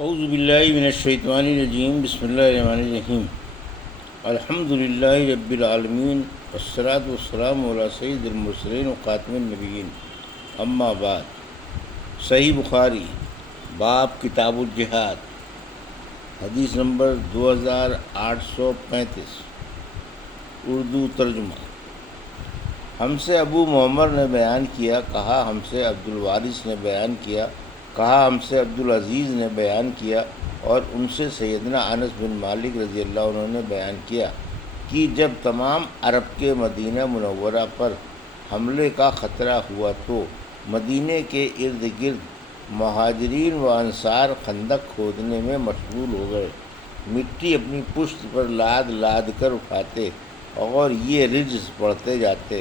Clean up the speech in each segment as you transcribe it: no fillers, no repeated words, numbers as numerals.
اعوذ باللہ من الشیطان الرجیم بسم اللہ الرحمن الرحیم الحمد للہ رب العالمین والصلاة والسلام علی سید المرسلین و خاتم النبیین اما بعد۔ صحیح بخاری باب کتاب الجہاد، حدیث نمبر 2835، اردو ترجمہ۔ ہم سے ابو محمد نے بیان کیا، کہا ہم سے عبد الوارث نے بیان کیا، کہا ہم سے عبدالعزیز نے بیان کیا، اور ان سے سیدنا انس بن مالک رضی اللہ عنہ نے بیان کیا کہ جب تمام عرب کے مدینہ منورہ پر حملے کا خطرہ ہوا تو مدینے کے ارد گرد مہاجرین و انصار خندق کھودنے میں مشغول ہو گئے، مٹی اپنی پشت پر لاد لاد کر اٹھاتے اور یہ رجز پڑھتے جاتے،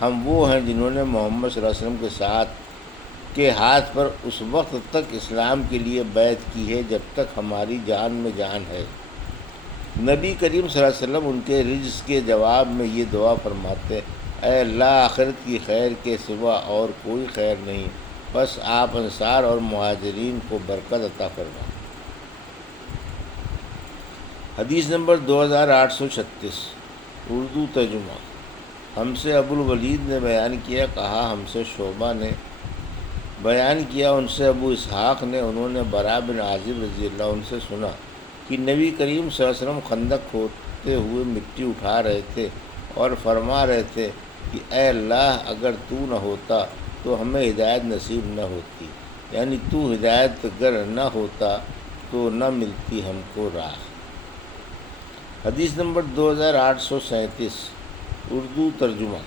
ہم وہ ہیں جنہوں نے محمد صلی اللہ علیہ وسلم کے ساتھ کے ہاتھ پر اس وقت تک اسلام کے لیے بیعت کی ہے جب تک ہماری جان میں جان ہے۔ نبی کریم صلی اللہ علیہ وسلم ان کے رجز کے جواب میں یہ دعا فرماتے، اے اللہ، آخرت کی خیر کے سوا اور کوئی خیر نہیں، بس آپ انصار اور مہاجرین کو برکت عطا فرما۔ حدیث نمبر 2836، اردو ترجمہ۔ ہم سے ابو الولید نے بیان کیا، کہا ہم سے شعبہ نے بیان کیا، ان سے ابو اسحاق نے، انہوں نے براء بن عازب رضی اللہ عنہ سے سنا کہ نبی کریم صلی اللہ علیہ وسلم خندق کھودتے ہوئے مٹی اٹھا رہے تھے اور فرما رہے تھے کہ اے اللہ، اگر تو نہ ہوتا تو ہمیں ہدایت نصیب نہ ہوتی، یعنی تو ہدایت گر نہ ہوتا تو نہ ملتی ہم کو راہ۔ حدیث نمبر 2837، اردو ترجمہ۔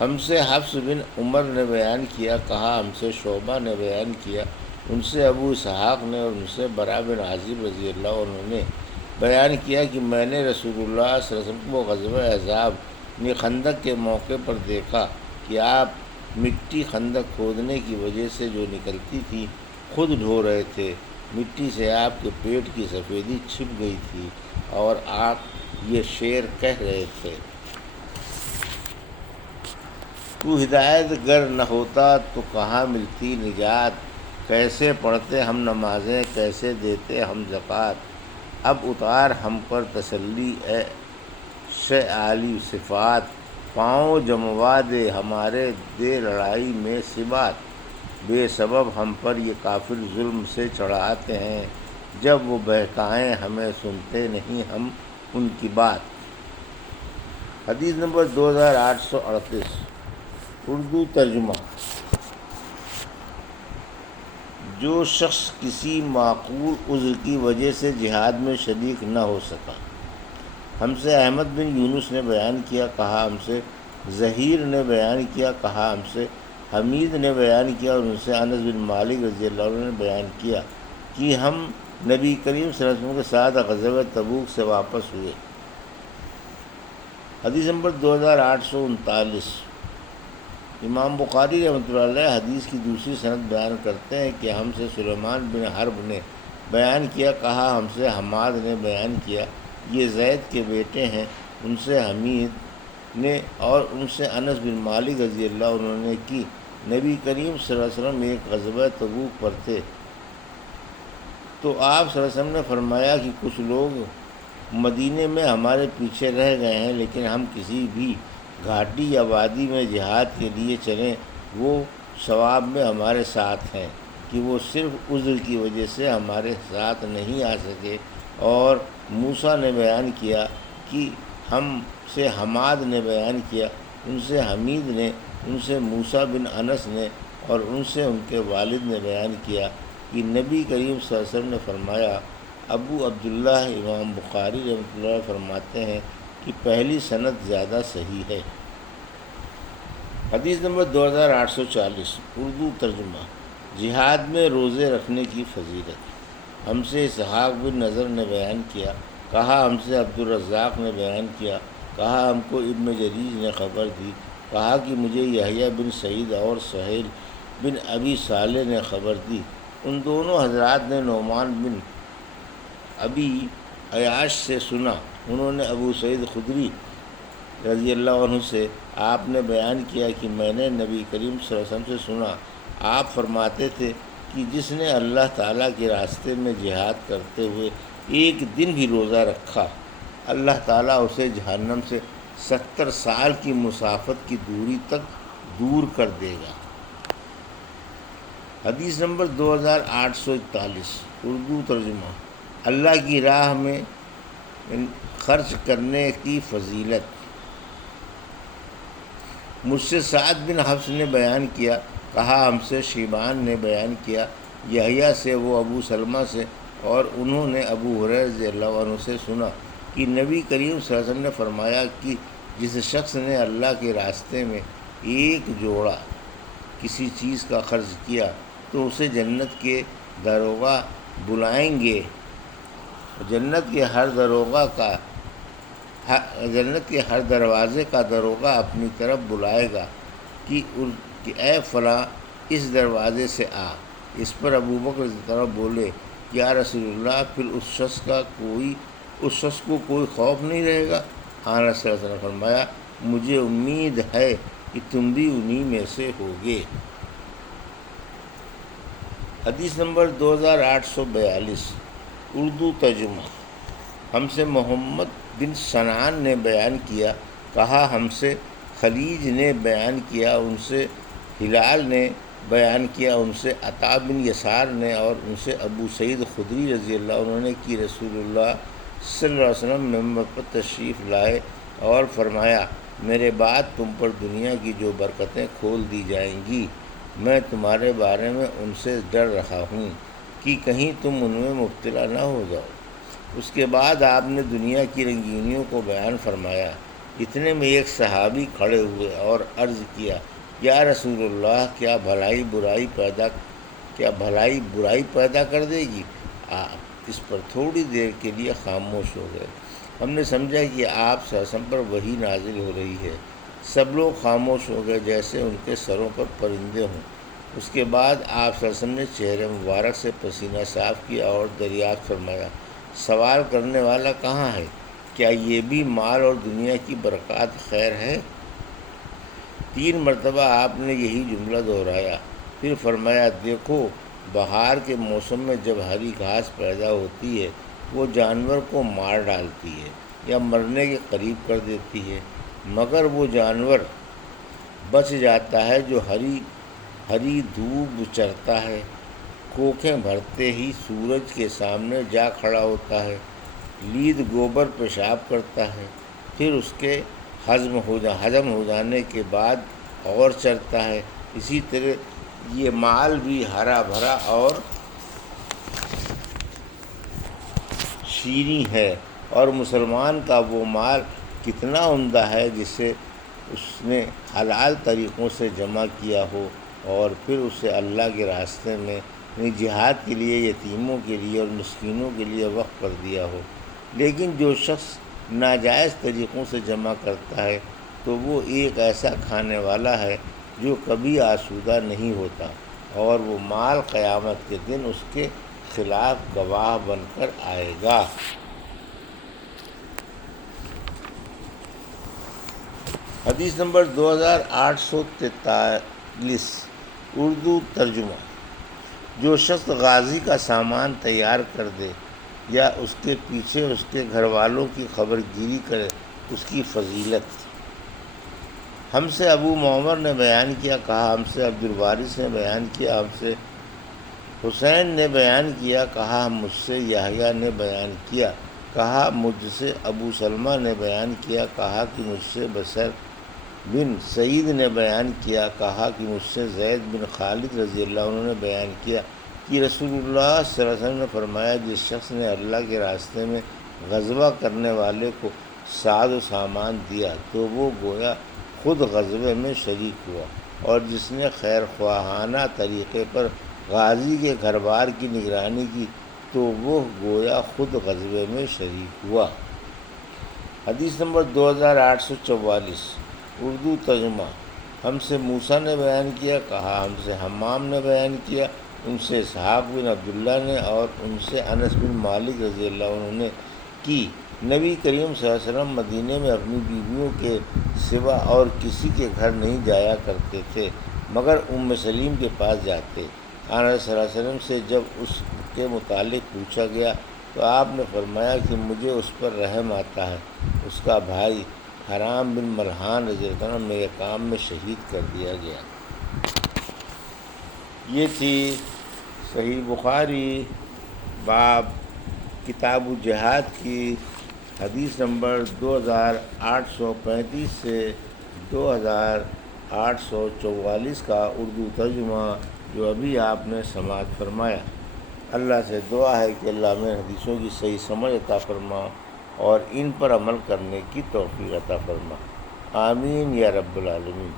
ہم سے حفص بن عمر نے بیان کیا، کہا ہم سے شعبہ نے بیان کیا، ان سے ابو اسحاق نے اور ان سے براء بن عازب رضی اللہ عنہ نے بیان کیا کہ میں نے رسول اللہ صلی اللہ علیہ وسلم کو غزوہ احزاب یعنی خندق کے موقع پر دیکھا کہ آپ مٹی خندق کھودنے کی وجہ سے جو نکلتی تھی خود ڈھو رہے تھے، مٹی سے آپ کے پیٹ کی سفیدی چھپ گئی تھی اور آپ یہ شعر کہہ رہے تھے، تو ہدایت گر نہ ہوتا تو کہاں ملتی نجات، کیسے پڑھتے ہم نمازیں، کیسے دیتے ہم زکوٰۃ، اب اتار ہم پر تسلی اے شہ عالی صفات، پاؤں جموا دے ہمارے دے لڑائی میں ثبات، بے سبب ہم پر یہ کافر ظلم سے چڑھاتے ہیں، جب وہ بہکائیں ہمیں سنتے نہیں ہم ان کی بات۔ حدیث نمبر 2838، اردو ترجمہ۔ جو شخص کسی معقول عذر کی وجہ سے جہاد میں شریک نہ ہو سکا۔ ہم سے احمد بن یونس نے بیان کیا، کہا ہم سے ظہیر نے بیان کیا، کہا ہم سے حمید نے بیان کیا، اور ان سے انس بن مالک رضی اللہ عنہ نے بیان کیا کہ ہم نبی کریم صلی اللہ علیہ وسلم کے ساتھ غزوہ تبوک سے واپس ہوئے۔ حدیث نمبر 2839، امام بخاری رحمۃ اللہ علیہ حدیث کی دوسری سند بیان کرتے ہیں کہ ہم سے سلیمان بن حرب نے بیان کیا، کہا ہم سے حماد نے بیان کیا، یہ زید کے بیٹے ہیں، ان سے حمید نے اور ان سے انس بن مالک رضی اللہ عنہ نے کی نبی کریم صلی اللہ علیہ وسلم ایک غزوہ تبوک پر تھے تو آپ صلی اللہ علیہ وسلم نے فرمایا کہ کچھ لوگ مدینے میں ہمارے پیچھے رہ گئے ہیں، لیکن ہم کسی بھی گھاٹی یا وادی میں جہاد کے لیے چلیں وہ ثواب میں ہمارے ساتھ ہیں، کہ وہ صرف عذر کی وجہ سے ہمارے ساتھ نہیں آ سکے۔ اور موسیٰ نے بیان کیا کہ ہم سے حماد نے بیان کیا، ان سے حمید نے، ان سے موسیٰ بن انس نے اور ان سے ان کے والد نے بیان کیا کہ نبی کریم صلی اللہ علیہ وسلم نے فرمایا۔ ابو عبداللہ امام بخاری رحمۃ اللہ علیہ فرماتے ہیں کہ پہلی سند زیادہ صحیح ہے۔ حدیث نمبر 2840، اردو ترجمہ۔ جہاد میں روزے رکھنے کی فضیلت۔ ہم سے اسحاق بن نضر نے بیان کیا، کہا ہم سے عبدالرزاق نے بیان کیا، کہا ہم کو ابن جریج نے خبر دی، کہا کہ مجھے یحییٰ بن سعید اور سہیل بن ابی صالح نے خبر دی، ان دونوں حضرات نے نعمان بن ابی عیاش سے سنا، انہوں نے ابو سعید خدری رضی اللہ عنہ سے آپ نے بیان کیا کہ میں نے نبی کریم صلی اللہ علیہ وسلم سے سنا، آپ فرماتے تھے کہ جس نے اللہ تعالیٰ کے راستے میں جہاد کرتے ہوئے ایک دن بھی روزہ رکھا، اللہ تعالیٰ اسے جہنم سے 70 سال کی مسافت کی دوری تک دور کر دے گا۔ حدیث نمبر 2841، اردو ترجمہ۔ اللہ کی راہ میں خرچ کرنے کی فضیلت۔ مجھ سے سعد بن حفص نے بیان کیا، کہا ہم سے شیبان نے بیان کیا، یحییٰ سے، وہ ابو سلمہ سے، اور انہوں نے ابو ہریرہ رضی اللہ عنہ سے سنا کہ نبی کریم صلی اللہ علیہ وسلم نے فرمایا کہ جس شخص نے اللہ کے راستے میں ایک جوڑا کسی چیز کا خرچ کیا تو اسے جنت کے داروغہ بلائیں گے، جنت کے ہر دروازے کا داروغہ اپنی طرف بلائے گا کہ اے فلاں اس دروازے سے آ۔ اس پر ابو بکر رضی اللہ عنہ بولے، یا رسول اللہ، پھر اس شخص کو کوئی خوف نہیں رہے گا؟ آن صلی اللہ علیہ وسلم نے فرمایا، مجھے امید ہے کہ تم بھی انہی میں سے ہوگے۔ حدیث نمبر 2842، اردو ترجمہ۔ ہم سے محمد بن سنان نے بیان کیا، کہا ہم سے خلیج نے بیان کیا، ان سے ہلال نے بیان کیا، ان سے عطا بن یسار نے، اور ان سے ابو سعید خدری رضی اللہ عنہ نے کہ رسول اللہ صلی اللہ علیہ وسلم ممبر پر تشریف لائے اور فرمایا، میرے بعد تم پر دنیا کی جو برکتیں کھول دی جائیں گی، میں تمہارے بارے میں ان سے ڈر رہا ہوں کہ کہیں تم ان میں مبتلا نہ ہو جاؤ۔ اس کے بعد آپ نے دنیا کی رنگینیوں کو بیان فرمایا۔ اتنے میں ایک صحابی کھڑے ہوئے اور عرض کیا، یا رسول اللہ، کیا بھلائی برائی پیدا کر دے گی؟ آپ اس پر تھوڑی دیر کے لیے خاموش ہو گئے۔ ہم نے سمجھا کہ آپ صلی اللہ علیہ وسلم پر وحی نازل ہو رہی ہے۔ سب لوگ خاموش ہو گئے جیسے ان کے سروں پر پرندے ہوں۔ اس کے بعد آپ صلی اللہ علیہ وسلم نے چہرے مبارک سے پسینہ صاف کیا اور دریافت فرمایا، سوال کرنے والا کہاں ہے؟ کیا یہ بھی مال اور دنیا کی برکات خیر ہے؟ 3 مرتبہ آپ نے یہی جملہ دہرایا، پھر فرمایا، دیکھو، بہار کے موسم میں جب ہری گھاس پیدا ہوتی ہے وہ جانور کو مار ڈالتی ہے یا مرنے کے قریب کر دیتی ہے، مگر وہ جانور بچ جاتا ہے جو ہری دھوپ چرتا ہے، کوکھیں بھرتے ہی سورج کے سامنے جا کھڑا ہوتا ہے، لید گوبر پیشاب کرتا ہے، پھر اس کے ہضم ہو جانے کے بعد اور چرتا ہے۔ اسی طرح یہ مال بھی ہرا بھرا اور شیریں ہے، اور مسلمان کا وہ مال کتنا عمدہ ہے جسے اس نے حلال طریقوں سے جمع کیا ہو اور پھر اسے اللہ کے راستے میں جہاد کے لیے، یتیموں کے لیے اور مسکینوں کے لیے وقف کر دیا ہو۔ لیکن جو شخص ناجائز طریقوں سے جمع کرتا ہے تو وہ ایک ایسا کھانے والا ہے جو کبھی آسودہ نہیں ہوتا، اور وہ مال قیامت کے دن اس کے خلاف گواہ بن کر آئے گا۔ حدیث نمبر 2843، اردو ترجمہ۔ جو شخص غازی کا سامان تیار کر دے یا اس کے پیچھے اس کے گھر والوں کی خبر گیری کرے، اس کی فضیلت۔ ہم سے ابو معمر نے بیان کیا، کہا ہم سے عبد الوارث نے بیان کیا، ہم سے حسین نے بیان کیا، کہا مجھ سے یحییٰ نے بیان کیا، کہا مجھ سے ابو سلمہ نے بیان کیا، کہا کہ مجھ سے بصر بن سعید نے بیان کیا، کہا کہ مجھ سے زید بن خالد رضی اللہ عنہ نے بیان کیا کہ رسول اللہ صلی اللہ علیہ وسلم نے فرمایا، جس شخص نے اللہ کے راستے میں غزوہ کرنے والے کو ساز و سامان دیا تو وہ گویا خود غزوے میں شریک ہوا، اور جس نے خیر خواہانہ طریقے پر غازی کے گھر بار کی نگرانی کی تو وہ گویا خود غزوے میں شریک ہوا۔ حدیث نمبر 2844، اردو ترجمہ۔ ہم سے موسیٰ نے بیان کیا، کہا ہم سے حمام نے بیان کیا، ان سے اسحاق بن عبداللہ نے، اور ان سے انس بن مالک رضی اللہ عنہ نے کہ نبی کریم صلی اللہ علیہ وسلم مدینے میں اپنی بیویوں کے سوا اور کسی کے گھر نہیں جایا کرتے تھے مگر ام سلیم کے پاس جاتے، آن صلی اللہ علیہ وسلم سے جب اس کے متعلق پوچھا گیا تو آپ نے فرمایا کہ مجھے اس پر رحم آتا ہے، اس کا بھائی حرام بن ملحان رضی اللہ عنہ میرے کام میں شہید کر دیا گیا۔ یہ تھی صحیح بخاری باب کتاب الجہاد کی حدیث نمبر 2835 سے 2844 کا اردو ترجمہ جو ابھی آپ نے سماعت فرمایا۔ اللہ سے دعا ہے کہ اللہ ہمیں حدیثوں کی صحیح سمجھ عطا فرما اور ان پر عمل کرنے کی توفیق عطا فرما، آمین یا رب العالمین۔